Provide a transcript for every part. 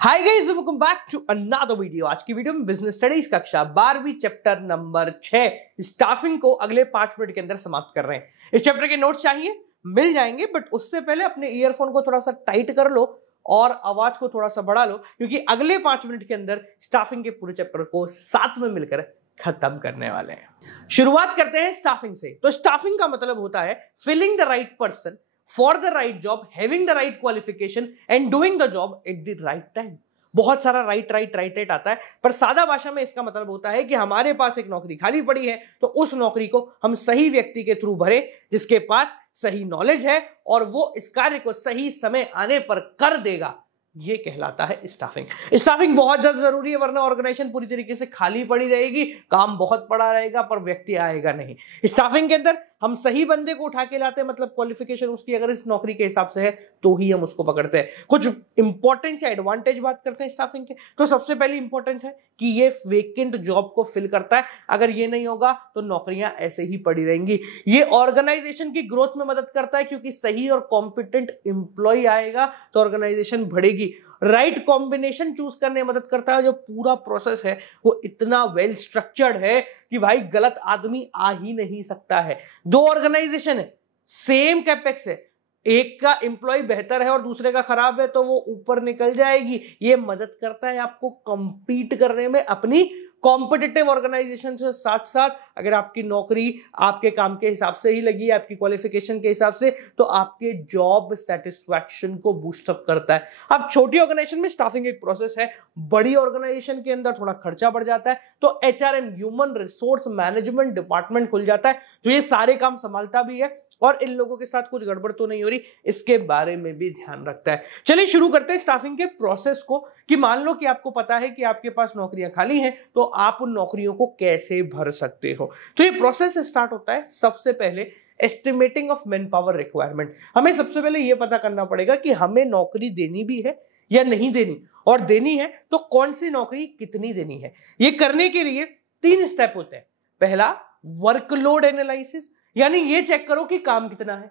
Hi guys, welcome back to another video. आज की video में बिजनेस स्टडीज कक्षा 12वीं चैप्टर नंबर 6 स्टाफिंग को अगले 5 मिनट के अंदर समाप्त कर रहे हैं। इस चैप्टर के नोट्स चाहिए मिल जाएंगे, बट उससे पहले अपने ईयरफोन को थोड़ा सा टाइट कर लो और आवाज को थोड़ा सा बढ़ा लो, क्योंकि अगले 5 मिनट के अंदर स्टाफिंग के पूरे चैप्टर को साथ में मिलकर खत्म करने वाले हैं। शुरुआत करते हैं स्टाफिंग से। तो स्टाफिंग का मतलब होता है filling the right person for the right job, having the right qualification and doing the job at the right time. बहुत सारा राइट आता है, पर सादा भाषा में इसका मतलब होता है कि हमारे पास एक नौकरी खाली पड़ी है, तो उस नौकरी को हम सही व्यक्ति के थ्रू भरें जिसके पास सही नॉलेज है और वो इस कार्य को सही समय आने पर कर देगा। ये कहलाता है स्टाफिंग। स्टाफिंग बहुत ज्यादा जरूरी है, वरना ऑर्गेनाइजेशन पूरी तरीके से खाली पड़ी रहेगी, काम बहुत पड़ा रहेगा पर व्यक्ति आएगा नहीं। स्टाफिंग के अंदर हम सही बंदे को उठा के लाते हैं, मतलब क्वालिफिकेशन उसकी अगर इस नौकरी के हिसाब से है तो ही हम उसको पकड़ते हैं। कुछ इंपॉर्टेंट या एडवांटेज बात करते हैं स्टाफिंग के। तो सबसे पहले इंपॉर्टेंट है कि ये वेकेंट जॉब को फिल करता है। अगर ये नहीं होगा तो नौकरियां ऐसे ही पड़ी रहेंगी। ये ऑर्गेनाइजेशन की ग्रोथ में मदद करता है, क्योंकि सही और कॉम्पिटेंट एम्प्लॉय आएगा तो ऑर्गेनाइजेशन बढ़ेगी। राइट कॉम्बिनेशन चूज करने में मदद करता है। जो पूरा प्रोसेस है वो इतना वेल स्ट्रक्चर्ड है कि भाई गलत आदमी आ ही नहीं सकता है। दो ऑर्गेनाइजेशन है, सेम कैपेक्स है, एक का एम्प्लॉय बेहतर है और दूसरे का खराब है तो वो ऊपर निकल जाएगी। ये मदद करता है आपको कंपीट करने में अपनी कॉम्पिटिटिव ऑर्गेनाइजेशन से साथ साथ। अगर आपकी नौकरी आपके काम के हिसाब से ही लगी है, आपकी क्वालिफिकेशन के हिसाब से, तो आपके जॉब सेटिस्फैक्शन को बूस्ट अप करता है। अब छोटी ऑर्गेनाइजेशन में स्टाफिंग एक प्रोसेस है, बड़ी ऑर्गेनाइजेशन के अंदर थोड़ा खर्चा बढ़ जाता है, तो HRM human resource management department खुल जाता है जो ये सारे काम संभालता भी है और इन लोगों के साथ कुछ गड़बड़ तो नहीं हो रही इसके बारे में भी ध्यान रखता है। चलिए शुरू करते हैं स्टाफिंग के प्रोसेस को। कि मान लो कि आपको पता है कि आपके पास नौकरियां खाली हैं, तो आप उन नौकरियों को कैसे भर सकते हो। तो ये प्रोसेस स्टार्ट होता है सबसे पहले estimating of man power requirement. हमें सबसे पहले यह पता करना पड़ेगा कि हमें नौकरी देनी भी है या नहीं देनी, और देनी है तो कौन सी नौकरी कितनी देनी है। ये करने के लिए 3 स्टेप होते हैं। पहला वर्कलोड एनालिसिस, यानी ये चेक करो कि काम कितना है।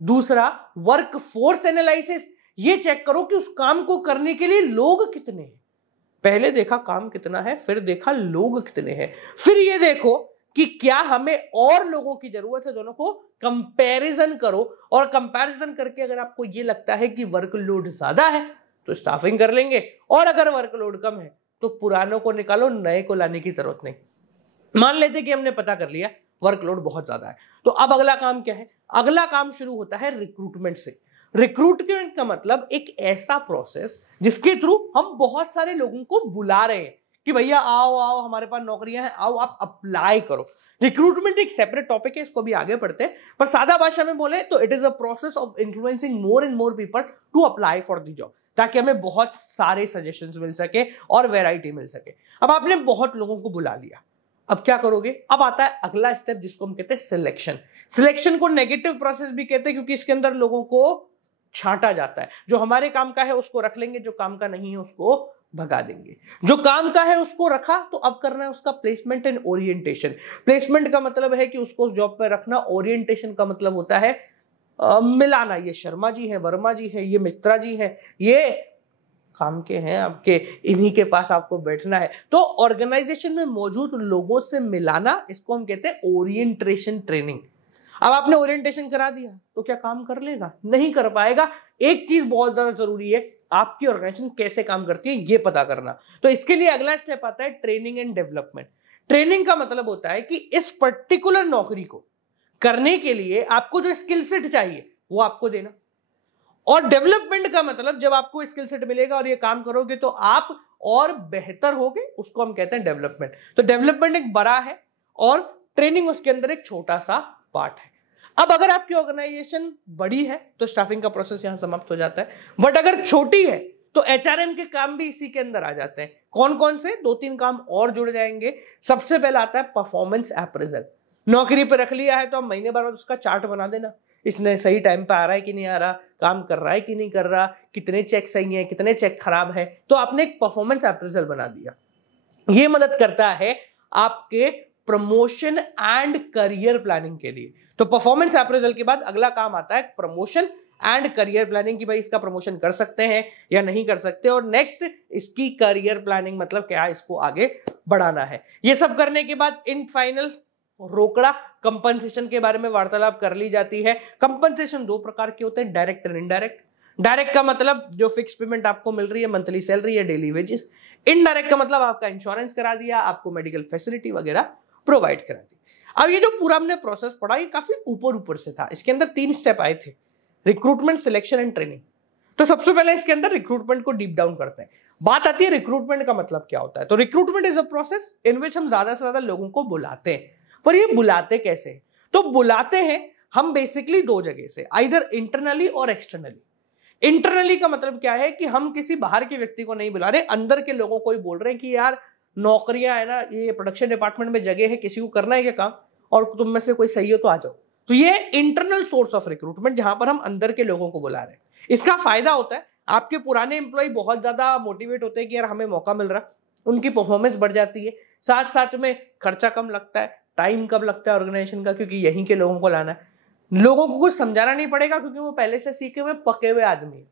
दूसरा वर्क फोर्स एनालिसिस, ये चेक करो कि उस काम को करने के लिए लोग कितने हैं। पहले देखा काम कितना है, फिर देखा लोग कितने हैं, फिर ये देखो कि क्या हमें और लोगों की जरूरत है। दोनों को कंपैरिजन करो और कंपैरिजन करके अगर आपको ये लगता है कि वर्कलोड ज्यादा है तो स्टाफिंग कर लेंगे, और अगर वर्कलोड कम है तो पुरानों को निकालो, नए को लाने की जरूरत नहीं। मान लेते कि हमने पता कर लिया वर्कलोड बहुत ज्यादा है, तो अब अगला काम क्या है? अगला काम शुरू होता है रिक्रूटमेंट से। रिक्रूटमेंट का मतलब एक ऐसा प्रोसेस जिसके थ्रू हम बहुत सारे लोगों को बुला रहे हैं कि भैया आओ आओ हमारे पास नौकरियां हैं, आओ आप अप्लाई करो। रिक्रूटमेंट एक सेपरेट टॉपिक है, इसको भी आगे पढ़ते हैं, पर सादा भाषा में बोले तो it is a process of influencing more and more people to apply for the job, ताकि हमें बहुत सारे सजेशंस मिल सके और वैरायटी मिल सके। अब आपने बहुत लोगों को बुला लिया, अब क्या करोगे? अब आता है अगला स्टेप जिसको हम कहते हैं सिलेक्शन। सिलेक्शन को नेगेटिव प्रोसेस भी कहते हैं, क्योंकि इसके अंदर लोगों को छांटा जाता है। जो हमारे काम का है उसको रख लेंगे, जो काम का नहीं है उसको भगा देंगे। जो काम का है उसको रखा तो अब करना है उसका प्लेसमेंट एंड ओरिएंटेशन। प्लेसमेंट का मतलब है कि उसको जॉब पर रखना, ओरिएंटेशन का मतलब होता है मिलाना। ये शर्मा जी है, वर्मा जी है, ये मित्रा जी है, ये काम के हैं आपके, इन्हीं के पास आपको बैठना है। तो ऑर्गेनाइजेशन में मौजूद लोगों से मिलाना, इसको हम कहते हैं ओरिएंटेशन ट्रेनिंग। अब आपने ओरिएंटेशन करा दिया तो क्या काम कर लेगा? नहीं कर पाएगा। एक चीज बहुत ज्यादा जरूरी है, आपकी ऑर्गेनाइजेशन कैसे काम करती है ये पता करना। तो इसके लिए अगला स्टेप आता है ट्रेनिंग एंड डेवलपमेंट। ट्रेनिंग का मतलब होता है कि इस पर्टिकुलर नौकरी को करने के लिए आपको जो स्किल सेट चाहिए वो आपको देना, और डेवलपमेंट का मतलब जब आपको स्किल सेट मिलेगा और ये काम करोगे तो आप और बेहतर होगे, उसको हम कहते हैं डेवलपमेंट। तो डेवलपमेंट एक बड़ा है और ट्रेनिंग उसके अंदर एक छोटा सा पार्ट है। अब अगर आपकी ऑर्गेनाइजेशन बड़ी है तो स्टाफिंग का प्रोसेस यहां समाप्त हो जाता है, बट अगर छोटी है तो एचआरएम के काम भी इसी के अंदर आ जाते हैं। कौन कौन से? 2-3 काम और जुड़ जाएंगे। सबसे पहला आता है परफॉर्मेंस अप्रेजल। नौकरी पर रख लिया है तो हम महीने बाद उसका चार्ट बना देना, इसने सही टाइम पे आ रहा है कि नहीं आ रहा, काम कर रहा है कि नहीं कर रहा, कितने चेक सही हैं, कितने चेक खराब है। तो आपने एक परफॉर्मेंस अप्रेजल बना दिया। ये मदद करता है आपके प्रमोशन एंड करियर प्लानिंग के लिए। तो परफॉर्मेंस अप्रेजल के बाद अगला काम आता है प्रमोशन एंड करियर प्लानिंग, कि भाई इसका प्रमोशन कर सकते हैं या नहीं कर सकते, और नेक्स्ट इसकी करियर प्लानिंग मतलब क्या इसको आगे बढ़ाना है। ये सब करने के बाद इन फाइनल रोकड़ा कंपनसेशन के बारे में वार्तालाप कर ली जाती है। कंपनसेशन दो प्रकार के होते हैं, डायरेक्ट एंड इनडायरेक्ट। डायरेक्ट का मतलब जो फिक्स पेमेंट आपको मिल रही है, मंथली सैलरी या डेली वेजेस। इनडायरेक्ट का मतलब आपका इंश्योरेंस करा दिया, आपको मेडिकल फैसिलिटी वगैरह प्रोवाइड करा दी। अब ये जो पूरा हमने प्रोसेस पढ़ा, ये काफी ऊपर ऊपर से था। इसके अंदर 3 स्टेप आए थे, रिक्रूटमेंट, सिलेक्शन एंड ट्रेनिंग। तो सबसे पहले इसके अंदर रिक्रूटमेंट को डीप डाउन करते हैं। बात आती है रिक्रूटमेंट का मतलब क्या होता है। तो recruitment is a process in which हम ज्यादा से ज्यादा लोगों को बुलाते हैं। पर ये बुलाते कैसे? तो बुलाते हैं हम बेसिकली 2 जगह से, आइदर इंटरनली और एक्सटर्नली। इंटरनली का मतलब क्या है कि हम किसी बाहर के व्यक्ति को नहीं बुला रहे, अंदर के लोगों को ही बोल रहे हैं कि यार नौकरियां है ना, ये प्रोडक्शन डिपार्टमेंट में जगह है, किसी को करना है क्या काम, और तुम में से कोई सही हो तो आ जाओ। तो ये इंटरनल सोर्स ऑफ रिक्रूटमेंट, जहां पर हम अंदर के लोगों को बुला रहे हैं। इसका फायदा होता है, आपके पुराने एम्प्लॉय बहुत ज्यादा मोटिवेट होते हैं कि यार हमें मौका मिल रहा, उनकी परफॉर्मेंस बढ़ जाती है, साथ साथ में खर्चा कम लगता है, टाइम कम लगता है ऑर्गेनाइजेशन का, क्योंकि यहीं के लोगों को लाना है। लोगों को कुछ समझाना नहीं पड़ेगा क्योंकि वो पहले से सीखे हुए पके हुए आदमी है।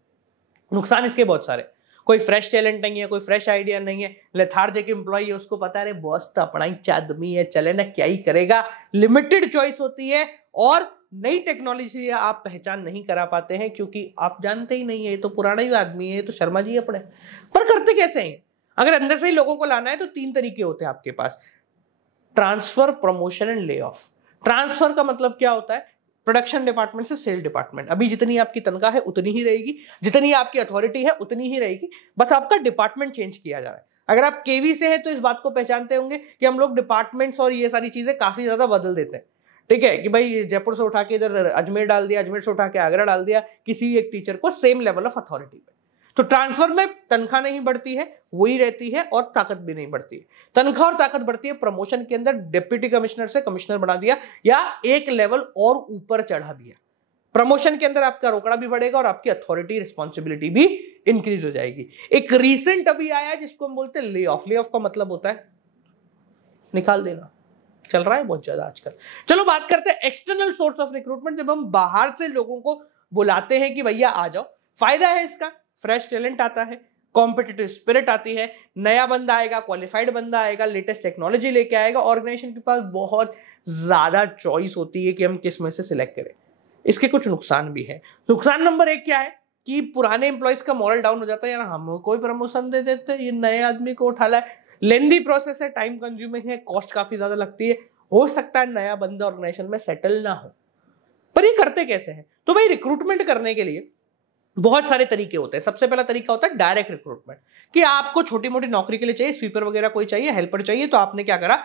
नुकसान इसके बहुत सारे, कोई फ्रेश टैलेंट नहीं है, कोई फ्रेश आइडिया नहीं है, लेथार्जिक एम्प्लॉय है, उसको पता है बॉस तो अपना ही आदमी है, चले ना क्या ही करेगा। लिमिटेड चॉइस होती है और नई टेक्नोलॉजी आप पहचान नहीं करा पाते हैं क्योंकि आप जानते ही नहीं है, ये तो पुराना ही आदमी है, तो शर्मा जी अपने। पर करते कैसे हैं? अगर अंदर से ही लोगों को लाना है तो 3 तरीके होते हैं आपके पास, transfer, promotion and lay off. Transfer का मतलब क्या होता है? प्रोडक्शन डिपार्टमेंट से सेल डिपार्टमेंट। अभी जितनी आपकी तनख्वाह है उतनी ही रहेगी, जितनी आपकी अथॉरिटी है उतनी ही रहेगी, बस आपका डिपार्टमेंट चेंज किया जा रहा है। अगर आप केवी से हैं तो इस बात को पहचानते होंगे कि हम लोग डिपार्टमेंट्स और ये सारी चीजें काफी ज्यादा बदल देते हैं। ठीक है कि भाई जयपुर से उठा के इधर अजमेर डाल दिया, अजमेर से उठा के आगरा डाल दिया, किसी एक टीचर को सेम लेवल ऑफ अथॉरिटी पे। तो ट्रांसफर में तनख्वाह नहीं बढ़ती है, वही रहती है, और ताकत भी नहीं बढ़ती है। तनख्वाह और ताकत बढ़ती है प्रमोशन के अंदर, डिप्टी कमिश्नर से कमिश्नर बना दिया या एक लेवल और ऊपर चढ़ा दिया। प्रमोशन के अंदर आपका रोकड़ा भी बढ़ेगा और आपकी अथॉरिटी, रिस्पॉन्सिबिलिटी भी इंक्रीज हो जाएगी। एक रीसेंट अभी आया है जिसको हम बोलते हैं ले ऑफ। ले ऑफ का मतलब होता है निकाल देना, चल रहा है बहुत ज्यादा आजकल। चलो बात करते हैं एक्सटर्नल सोर्स ऑफ रिक्रूटमेंट। जब हम बाहर से लोगों को बुलाते हैं कि भैया आ जाओ, फायदा है इसका, फ्रेश टैलेंट आता है, कॉम्पिटिटिव स्पिरिट आती है, नया बंदा आएगा, क्वालिफाइड बंदा आएगा, लेटेस्ट टेक्नोलॉजी लेके आएगा, ऑर्गेनाइजेशन के पास बहुत ज्यादा चॉइस होती है कि हम किस में से सिलेक्ट करें। इसके कुछ नुकसान भी है। नुकसान नंबर 1 क्या है कि पुराने एम्प्लॉयज का मोरल डाउन हो जाता है, यार हम कोई प्रमोशन दे देते, ये नए आदमी को उठा लाए। लेंदी प्रोसेस है, टाइम कंज्यूमिंग है, कॉस्ट काफी ज्यादा लगती है, हो सकता है नया बंदा ऑर्गेनाइजेशन में सेटल ना हो। पर ये करते कैसे हैं? तो भाई रिक्रूटमेंट करने के लिए बहुत सारे तरीके होते हैं। सबसे पहला तरीका होता है डायरेक्ट रिक्रूटमेंट, कि आपको छोटी मोटी नौकरी के लिए चाहिए, स्वीपर वगैरह कोई चाहिए, हेल्पर चाहिए, तो आपने क्या करा,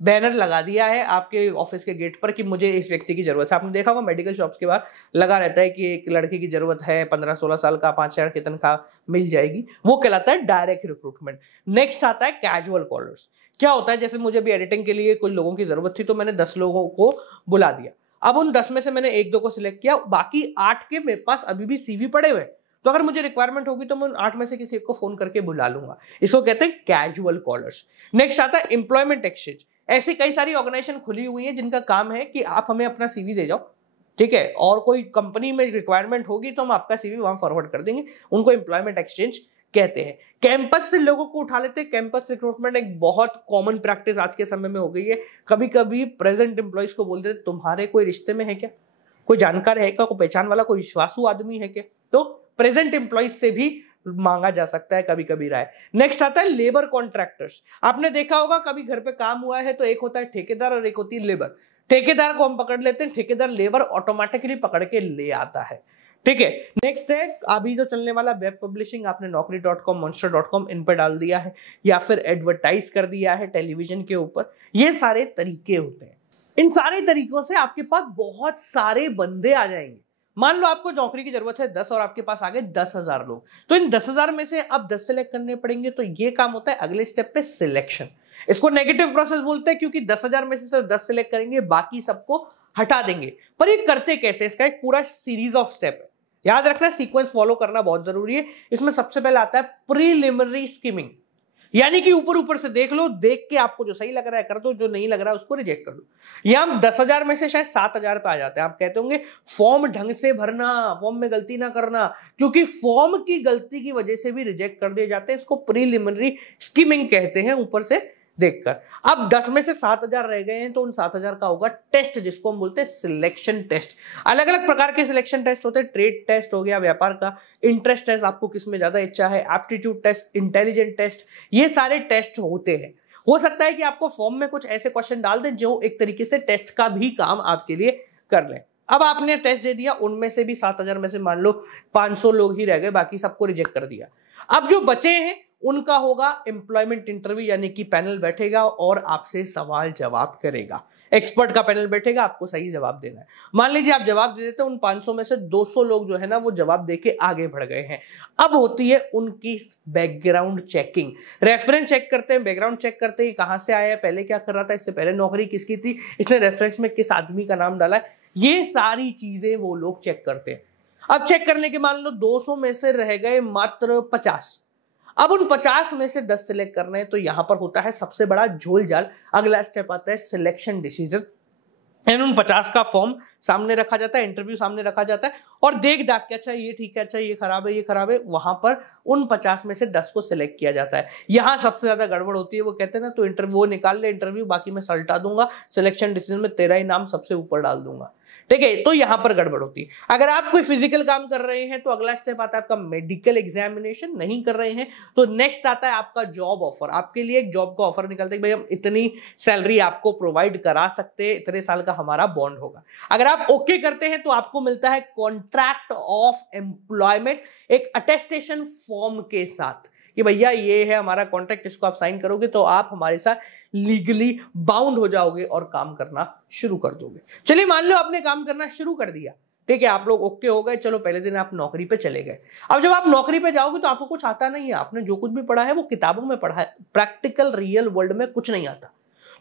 बैनर लगा दिया है आपके ऑफिस के गेट पर कि मुझे इस व्यक्ति की जरूरत है। आपने देखा होगा मेडिकल शॉप्स के बाहर लगा रहता है कि एक लड़के की जरूरत है, 15-16 साल का, 5,000 की तनख्वाह मिल जाएगी। वो कहलाता है डायरेक्ट रिक्रूटमेंट। नेक्स्ट आता है कैजुअल कॉलर्स। क्या होता है, जैसे मुझे भी एडिटिंग के लिए कुछ लोगों की जरूरत थी तो मैंने 10 लोगों को बुला दिया। अब उन 10 में से मैंने 1-2 को सिलेक्ट किया, बाकी 8 के मेरे पास अभी भी सीवी पड़े हुए, तो अगर मुझे रिक्वायरमेंट होगी तो मैं उन 8 में से किसी एक को फोन करके बुला लूंगा। इसको कहते हैं कैजुअल कॉलर्स। नेक्स्ट आता है एम्प्लॉयमेंट एक्सचेंज। ऐसी कई सारी ऑर्गेनाइजेशन खुली हुई है जिनका काम है कि आप हमें अपना सीवी दे जाओ, ठीक है, और कोई कंपनी में रिक्वायरमेंट होगी तो हम आपका सीवी वहां फॉरवर्ड कर देंगे। उनको एम्प्लॉयमेंट एक्सचेंज कहते हैं। कैंपस से लोगों को उठा लेते हैं। कैंपस रिक्रूटमेंट एक बहुत कॉमन प्रैक्टिस आज के समय में हो गई है। कभी कभी प्रेजेंट एम्प्लॉइज को बोल देते तुम्हारे कोई रिश्ते में है क्या, कोई जानकार है क्या, कोई पहचान वाला, कोई विश्वासु आदमी है क्या, तो प्रेजेंट एम्प्लॉइज से भी मांगा जा सकता है कभी कभी राय। नेक्स्ट आता है लेबर कॉन्ट्रैक्टर्स। आपने देखा होगा कभी घर पे काम हुआ है तो एक होता है ठेकेदार और एक होती है लेबर। ठेकेदार को हम पकड़ लेते हैं, ठेकेदार लेबर ऑटोमेटिकली पकड़ के ले आता है, ठीक है। नेक्स्ट है अभी जो चलने वाला वेब पब्लिशिंग, आपने naukri.com, monster.com इन पर डाल दिया है या फिर एडवर्टाइज कर दिया है टेलीविजन के ऊपर। ये सारे तरीके होते हैं। इन सारे तरीकों से आपके पास बहुत सारे बंदे आ जाएंगे। मान लो आपको नौकरी की जरूरत है 10 और आपके पास आ गए 10,000 लोग, तो इन 10,000 में से अब 10 सिलेक्ट करने पड़ेंगे। तो ये काम होता है अगले स्टेप पे सिलेक्शन। इसको नेगेटिव प्रोसेस बोलते हैं क्योंकि 10,000 में से सिर्फ 10 सिलेक्ट करेंगे, बाकी सबको हटा देंगे। पर ये करते कैसे, इसका एक पूरा सीरीज ऑफ स्टेप है। याद रखना, सीक्वेंस फॉलो करना बहुत जरूरी है। इसमें सबसे पहले आता है प्रीलिमिनरी स्कीमिंग। यानी कि ऊपर ऊपर से देख लो, देख के आपको जो सही लग रहा है कर दो, जो नहीं लग रहा है उसको रिजेक्ट कर दो। यहां हम 10,000 में से शायद 7,000 पे आ जाते हैं। आप कहते होंगे फॉर्म ढंग से भरना, फॉर्म में गलती ना करना, क्योंकि फॉर्म की गलती की वजह से भी रिजेक्ट कर दिए जाते हैं। इसको प्रीलिमिनरी स्कीमिंग कहते हैं, ऊपर से देखकर। अब 10 में से 7,000 रह गए हैं, तो उन 7,000 का होगा टेस्ट, जिसको हम बोलते हैं सिलेक्शन टेस्ट। अलग अलग प्रकार के सिलेक्शन टेस्ट होते हैं। ट्रेड टेस्ट हो गया व्यापार का, इंटरेस्ट टेस्ट आपको किस में ज्यादा इच्छा है, एप्टीट्यूड टेस्ट, इंटेलिजेंट टेस्ट, ये सारे टेस्ट होते हैं। हो सकता है कि आपको फॉर्म में कुछ ऐसे क्वेश्चन डाल दें जो एक तरीके से टेस्ट का भी काम आपके लिए कर लें। अब आपने टेस्ट दे दिया, उनमें से भी 7,000 में से मान लो 500 लोग ही रह गए, बाकी सबको रिजेक्ट कर दिया। अब जो बचे हैं उनका होगा एम्प्लॉयमेंट इंटरव्यू, यानी कि पैनल बैठेगा और आपसे सवाल जवाब करेगा। एक्सपर्ट का पैनल बैठेगा, आपको सही जवाब देना है। मान लीजिए आप जवाब दे देते हैं, उन 500 में से 200 लोग जो है ना वो जवाब देके आगे बढ़ गए हैं। अब होती है उनकी बैकग्राउंड चेकिंग। रेफरेंस चेक करते हैं, बैकग्राउंड चेक करते हैं, कहां से आया है, पहले क्या कर रहा था, इससे पहले नौकरी किसकी थी, इसने रेफरेंस में किस आदमी का नाम डाला है, ये सारी चीजें वो लोग चेक करते हैं। अब चेक करने के मान लो 200 में से रह गए मात्र 50। अब उन 50 में से 10 सिलेक्ट करने हैं, तो यहां पर होता है सबसे बड़ा झोल झाल। अगला स्टेप आता है सिलेक्शन डिसीजन। उन 50 का फॉर्म सामने रखा जाता है, इंटरव्यू सामने रखा जाता है, और देख दाख के अच्छा ये ठीक है, अच्छा ये खराब है, ये खराब है, वहां पर उन 50 में से 10 को सिलेक्ट किया जाता है। यहां सबसे ज्यादा गड़बड़ होती है। वो कहते हैं ना, तो इंटरव्यू वो निकाल ले इंटरव्यू, बाकी मैं सल्टा दूंगा, सिलेक्शन डिसीजन में तेरा ही नाम सबसे ऊपर डाल दूंगा। ठीक है, तो यहां पर गड़बड़ होती है। अगर आप कोई फिजिकल काम कर रहे हैं तो अगला स्टेप आता है आपका मेडिकल एग्जामिनेशन। नहीं कर रहे हैं तो नेक्स्ट आता है आपका जॉब ऑफर। आपके लिए एक जॉब का ऑफर निकलता है कि भाई हम इतनी सैलरी आपको प्रोवाइड करा सकते हैं, इतने साल का हमारा बॉन्ड होगा। अगर आप ओके करते हैं तो आपको मिलता है कॉन्ट्रैक्ट ऑफ एम्प्लॉयमेंट, एक अटेस्टेशन फॉर्म के साथ कि भैया ये है हमारा कॉन्ट्रैक्ट, इसको आप साइन करोगे तो आप हमारे साथ लीगली बाउंड हो जाओगे और काम करना शुरू कर दोगे। चलिए मान लो आपने काम करना शुरू कर दिया, ठीक है, आप लोग ओके हो गए, चलो पहले दिन आप नौकरी पे चले गए। अब जब आप नौकरी पे जाओगे तो आपको कुछ आता नहीं है, आपने जो कुछ भी पढ़ा है वो किताबों में पढ़ा है, प्रैक्टिकल रियल वर्ल्ड में कुछ नहीं आता।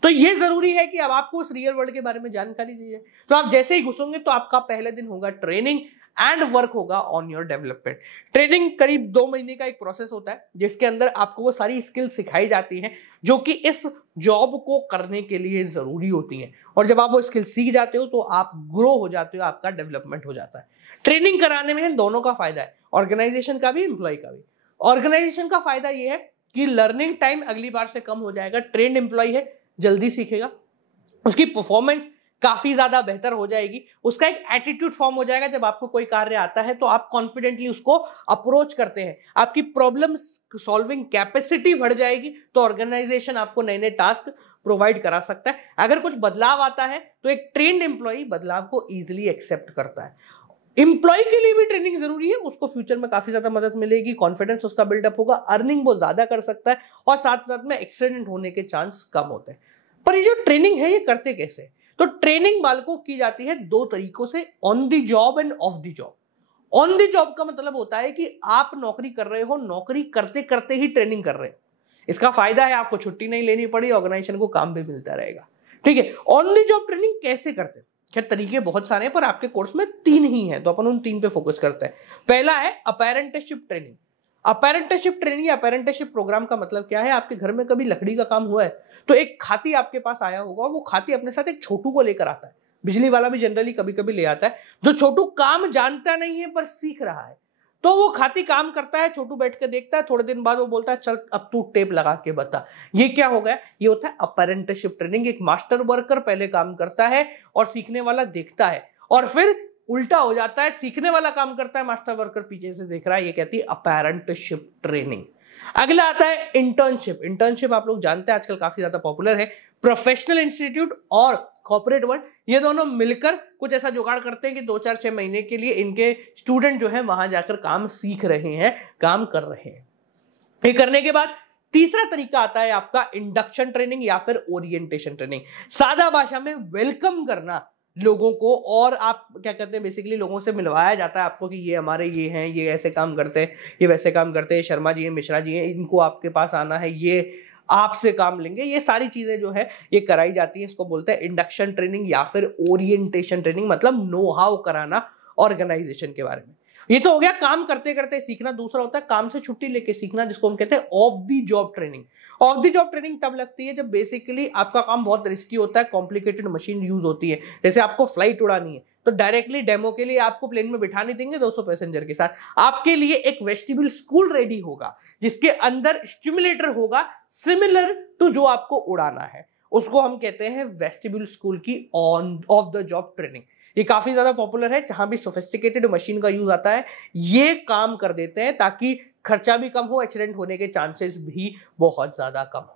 तो ये जरूरी है कि अब आपको उस रियल वर्ल्ड के बारे में जानकारी दी जाए। तो आप जैसे ही घुसोगे तो आपका पहले दिन होगा ट्रेनिंग एंड वर्क होगा ऑन योर डेवलपमेंट। ट्रेनिंग करीब 2 महीने का एक प्रोसेस होता है, जिसके अंदर आपको वो सारी स्किल सिखाई जाती हैं जो कि इस जॉब को करने के लिए जरूरी होती हैं। और जब आप वो स्किल सीख जाते हो तो आप ग्रो हो जाते हो, आपका डेवलपमेंट हो जाता है। ट्रेनिंग कराने में दोनों का फायदा है, ऑर्गेनाइजेशन का भी, एम्प्लॉय का भी। ऑर्गेनाइजेशन का फायदा ये है कि लर्निंग टाइम अगली बार से कम हो जाएगा, ट्रेंड एम्प्लॉय है, जल्दी सीखेगा, उसकी परफॉर्मेंस काफी ज्यादा बेहतर हो जाएगी, उसका एक एटीट्यूड फॉर्म हो जाएगा। जब आपको कोई कार्य आता है तो आप कॉन्फिडेंटली उसको अप्रोच करते हैं, आपकी प्रॉब्लम सॉल्विंग कैपेसिटी बढ़ जाएगी, तो ऑर्गेनाइजेशन आपको नए नए टास्क प्रोवाइड करा सकता है। अगर कुछ बदलाव आता है तो एक ट्रेन्ड एम्प्लॉय बदलाव को इजिली एक्सेप्ट करता है। एम्प्लॉय के लिए भी ट्रेनिंग जरूरी है, उसको फ्यूचर में काफी ज्यादा मदद मिलेगी, कॉन्फिडेंस उसका बिल्डअप होगा, अर्निंग वो ज्यादा कर सकता है, और साथ साथ में एक्सीडेंट होने के चांस कम होते हैं। पर ये जो ट्रेनिंग है ये करते कैसे? तो ट्रेनिंग बालकों की जाती है 2 तरीकों से, on the job end of the job. On the job का मतलब होता है कि आप नौकरी कर रहे हो, नौकरी करते करते ही ट्रेनिंग कर रहे हो। इसका फायदा है आपको छुट्टी नहीं लेनी पड़ी, ऑर्गेनाइजेशन को काम भी मिलता रहेगा। ठीक है, ऑन द जॉब ट्रेनिंग कैसे करते हैं? खैर तरीके बहुत सारे हैं, पर आपके कोर्स में 3 ही हैं, तो अपन उन 3 पे फोकस करते हैं। पहला है अपेरेंटिसशिप ट्रेनिंग। अपेरेंटिसशिप ट्रेनिंग या अपेरेंटिसशिप प्रोग्राम का मतलब क्या है? आपके घर में कभी लकड़ी का काम हुआ है तो एक खाती आपके पास आया होगा, वो खाती अपने साथ एक छोटू को लेकर आता है। बिजली वाला भी जनरली कभी कभी ले आता है। जो छोटू काम जानता नहीं है पर सीख रहा है, तो वो खाती काम करता है, छोटू बैठ के देखता है, थोड़े दिन बाद वो बोलता है चल अब तू टेप लगा के बता। ये क्या हो गया? ये होता है अपेरेंटिसशिप ट्रेनिंग। एक मास्टर वर्कर पहले काम करता है और सीखने वाला देखता है, और फिर उल्टा हो जाता है, सीखने वाला काम करता है, मास्टर वर्कर पीछे से देख रहा है। ये कहती है अपेरेंटिसशिप ट्रेनिंग। अगला आता है इंटर्नशिप। इंटर्नशिप आप लोग जानते हैं आजकल काफी ज्यादा पॉपुलर है। प्रोफेशनल इंस्टीट्यूट और कॉर्पोरेट वर्ल्ड ये दोनों मिलकर कुछ ऐसा जुगाड़ करते हैं कि 2-4-6 महीने के लिए इनके स्टूडेंट जो है वहां जाकर काम सीख रहे हैं, काम कर रहे हैं। ये करने के बाद तीसरा तरीका आता है आपका इंडक्शन ट्रेनिंग या फिर ओरिएंटेशन ट्रेनिंग। सादा भाषा में वेलकम करना लोगों को, और आप क्या करते हैं बेसिकली लोगों से मिलवाया जाता है आपको कि ये हमारे ये हैं, ये ऐसे काम करते हैं, ये वैसे काम करते हैं, शर्मा जी हैं, मिश्रा जी हैं, इनको आपके पास आना है, ये आपसे काम लेंगे। ये सारी चीजें जो है ये कराई जाती हैं। इसको बोलते हैं इंडक्शन ट्रेनिंग या फिर ओरिएंटेशन ट्रेनिंग, मतलब नो हाउ कराना ऑर्गेनाइजेशन के बारे में। ये तो हो गया काम करते करते सीखना। दूसरा होता है काम से छुट्टी लेके सीखना, जिसको हम कहते हैं of the job training. Of the job training तब लगती है जब बेसिकली आपका काम बहुत रिस्की होता है, कॉम्प्लिकेटेड मशीन यूज होती है। जैसे आपको फ्लाइट उड़ानी है तो डायरेक्टली डेमो के लिए आपको प्लेन में बिठा नहीं देंगे 200 पैसेंजर के साथ, आपके लिए एक वेस्टिब्यूल स्कूल रेडी होगा जिसके अंदर स्टिमुलेटर होगा सिमिलर टू जो आपको उड़ाना है। उसको हम कहते हैं वेस्टिब्यूल स्कूल की on off the job training. ये काफी ज्यादा पॉपुलर है, जहां भी सोफिस्टिकेटेड मशीन का यूज आता है ये काम कर देते हैं ताकि खर्चा भी कम हो, एक्सीडेंट होने के चांसेस भी बहुत ज्यादा कम हो।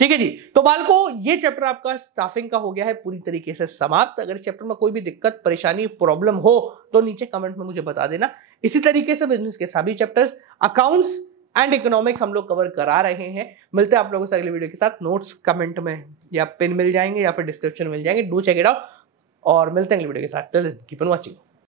ठीक है जी, तो बालको ये चैप्टर आपका स्टाफिंग का हो गया है पूरी तरीके से समाप्त। अगर इस चैप्टर में कोई भी दिक्कत, परेशानी, प्रॉब्लम हो तो नीचे कमेंट में मुझे बता देना। इसी तरीके से बिजनेस के सभी चैप्टर्स, अकाउंट्स एंड इकोनॉमिक्स हम लोग कवर करा रहे हैं। मिलते हैं आप लोगों से अगले वीडियो के साथ। नोट्स कमेंट में या पिन मिल जाएंगे या फिर डिस्क्रिप्शन मिल जाएंगे, डू चेक इट आउट। और मिलते हैं अगले वीडियो के साथ। Keep on watching.